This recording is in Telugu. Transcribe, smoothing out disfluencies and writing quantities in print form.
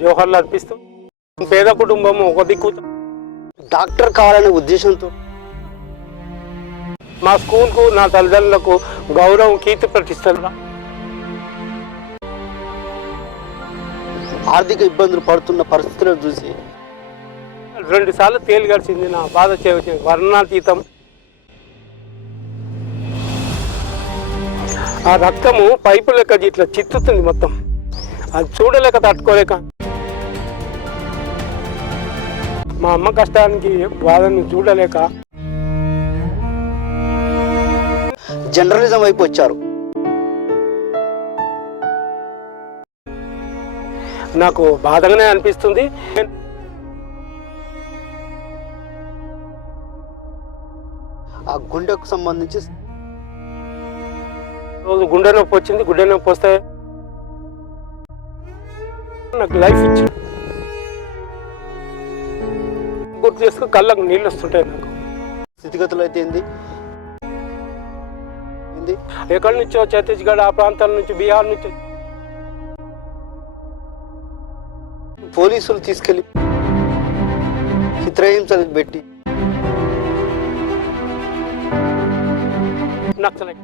జోహర్లు అర్పిస్తూ పేద కుటుంబం ఒక దిక్కు. డాక్టర్ కావాలనే ఉద్దేశంతో మా స్కూల్కు నా తల్లిదండ్రులకు గౌరవం కీర్తి ప్రతిష్టలు. ఆర్థిక ఇబ్బందులు పడుతున్న పరిస్థితులను చూసి 2 సార్లు తేలి గడిచింది. నా బాధ వర్ణాతీతం. ఆ రక్తము పైపు లెక్క ఇట్లా చిత్తుతుంది మొత్తం. అది చూడలేక తట్టుకోలేక మా అమ్మ కష్టానికి బాధను చూడలేక జర్నలిజం వైపు వచ్చారు. నాకు బాధగానే అనిపిస్తుంది. ఆ గుండెకు సంబంధించి రోజు గుండె నొప్పి వచ్చింది. గుండె నొప్పి వస్తే నాకు లైఫ్ ఇచ్చాడు. గుర్తు చేసుకు కళ్ళకు నీళ్ళు వస్తుంటాయి. నాకు స్థితిగతులు అయితే ఏంది ఎక్కడి నుంచో ఛత్తీస్గఢ్ ఆ ప్రాంతాల నుంచి, బీహార్ నుంచి పోలీసులు తీసుకెళ్లి చిత్రహింసలు పెట్టి నక్సలైట్